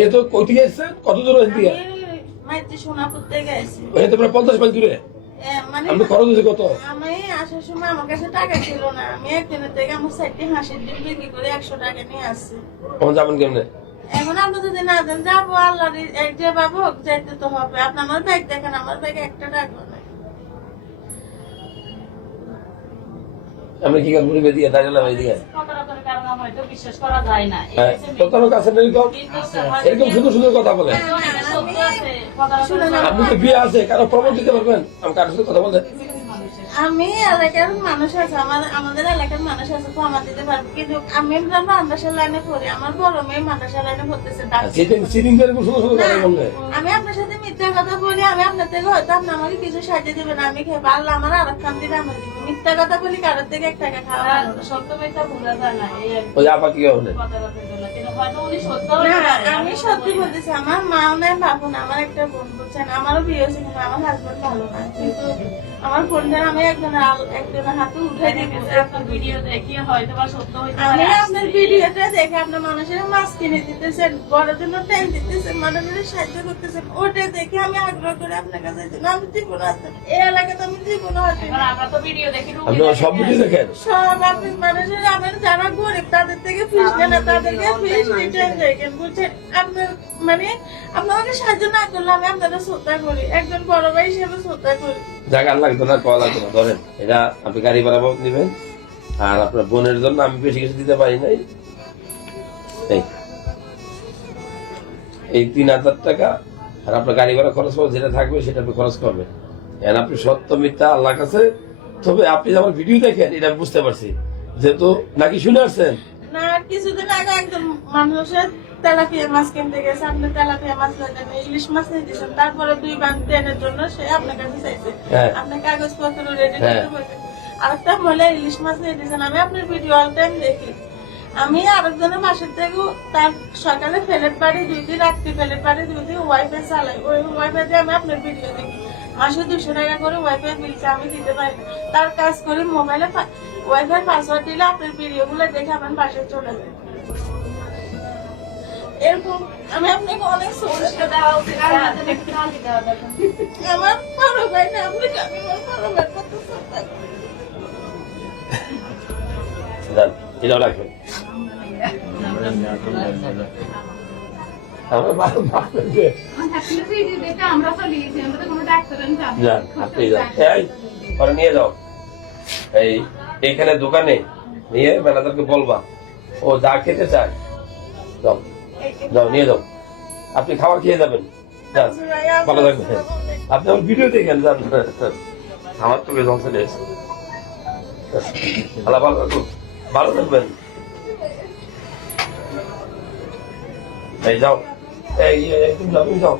এই তো কই থেকে এসেছেন? কত দূর এখান থেকে? মাইতি সোনাপুর থেকে আইছি। এই তো প্রায় 50 মাইল দূরে। মানে আপনি খরচ হয়েছে কত? আমি আসার সময় আমার কাছে টাকা ছিল না, আমি একদিনের থেকে আমার 60টি হাঁসের ডিম বিক্রি করে 100 টাকা নিয়ে আসছি। এখন যাবেন কেমনে? এখন আপনি যদি না দেন যাবো, আল্লাহ এক যে বাবু যাইতে তো হবে। আপনি আমার ব্যাগ দেখেন, আমার ব্যাগে একটা টাকা নেই। আপনি কি করবেন? দিয়ে দাঁড়ালাম এইদিকে। বিশ্বাস করা যায় না। প্রতারক আছেন এরকম? এরকম সুন্দর সুন্দর কথা বলে। আপনি তো বিয়ে আছে, কারো প্রমাণ দিতে পারবেন? আমি কারোর সাথে কথা বলতে আমি এলাকার মানুষ আছে, আমাদের এলাকার মানুষ আছে, ক্ষমা দিতে পারবো, কিন্তু আমি মাদ্রাসার লাইনে পড়ি। আমার বড় মেয়ে মাদ্রাসার লাইনে পড়তেছে। আমি আপনার সাথে মিথ্যা কথা বলি, আমি আপনার থেকে হয়তো আপনি আমাকে কিছু সাহায্য দিবেন, আমি খেয়ে আল্লাহ আমার আর এক কাম দিলে আমি দিব। মিথ্যা কথা বলি, কারোর থেকে 1 টাকা খাওয়া সত্য মিথ্যা ভুলা যায় না। আমি সত্যি বলতেছি, আমার মাও নাই বাবু না, আমার একটা বোন, বুঝছেন? আমারও বিয়ে হয়েছে, কিন্তু আমার হাজবেন্ড ভালো না। কিন্তু আমার বোনটা আমি একজনের হাতে উঠে দিতেছি। আপনার ভিডিও দেখিয়ে হয়তো বা সত্য হইতে আমি পারে। আপনার ভিডিওতে দেখে আপনার মানুষের মাছ কিনে দিতেছেন, বড় জন্য টেন দিতেছেন, মানুষের সাহায্য করতেছেন, ওটা দেখে আমি আগ্রহ করে আপনার কাছে আমি জীবন আসতাম এই এলাকাতে, আমি জীবন আসি। আমরা তো ভিডিও দেখি, সব ভিডিও দেখেন? সব আপনি মানুষের, আমার যারা গরিব তাদের থেকে ফিস নেন, তাদেরকে ফিস রিটার্ন দেখেন, বুঝছেন? আপনার মানে আপনি আমাকে সাহায্য না করলে আমি আপনারা শ্রদ্ধা করি, একজন বড় ভাই হিসেবে শ্রদ্ধা করি। জায়গা লাগতো না, কল লাগতো না। ধরেন এটা আপনি গাড়ি ভাড়া নিবেন, আর আপনার বোনের জন্য আমি বেশি কিছু দিতে পারি নাই। এই 3000 টাকা, আর আপনার গাড়ি ভাড়া খরচ করবে, যেটা থাকবে সেটা আপনি খরচ করবেন। এখন আপনি সত্য মিথ্যা আল্লাহর কাছে। তবে আপনি আমার ভিডিও দেখেন, এটা আমি বুঝতে পারছি, যেহেতু নাকি শুনে আসছেন না। কিছুদিন আগে একজন মানুষের তেলাপিয়া মাছ কিনতে গেছে, আপনি তেলাপিয়া মাছ লাগেন, ইলিশ মাছ নিয়ে দিয়েছেন, তারপরে 2 বার ট্রেনের জন্য সে আপনার কাছে চাইছে, আপনার কাগজপত্র রেডি করতে বলছেন। আরেকটা মহিলা ইলিশ মাছ নিয়ে দিয়েছেন, আমি আপনার ভিডিও অল টাইম দেখি। আমি আরেকজনের মাসের থেকে তার সকালে প্লেট বাড়ি 2 দিন, রাত্রি প্লেট বাড়ি 2 দিন, ওয়াইফাই চালাই, ওই ওয়াইফাই দিয়ে আমি আপনার ভিডিও দেখি। মাসে 200 টাকা করে ওয়াইফাই বিল আমি দিতে পারি না। তার কাজ করে মোবাইলে ওয়াইফাই পাসওয়ার্ড দিলে আপনার ভিডিও গুলো দেখে আমার বাসায় চলে যায়। এরকম আমি আপনাকে অনেক সমস্যা দেওয়া উচিত, আমার বড় ভাই না, আপনাকে আমি আমার বড় ভাই কত শ্রদ্ধা করি। এটাও রাখবেন। আমার ভালো ভাববে আমরা চলে গেছি, আমরা তো কোনো ডাক্তার যান, আপনি যান। পরে নিয়ে যাও এইখানে দোকানে নিয়ে ম্যানেজারকে বলবা, ও যা খেতে চায় যাও যাও নিয়ে যাও। আপনি খাবার খেয়ে যাবেন, যান, ভালো থাকবেন। আপনি আমার ভিডিও দেখেন, যান। আমার তো বেশ অংশ নিয়েছে। ভালো ভালো থাকবেন। এই যাও, এই তুমি যাও।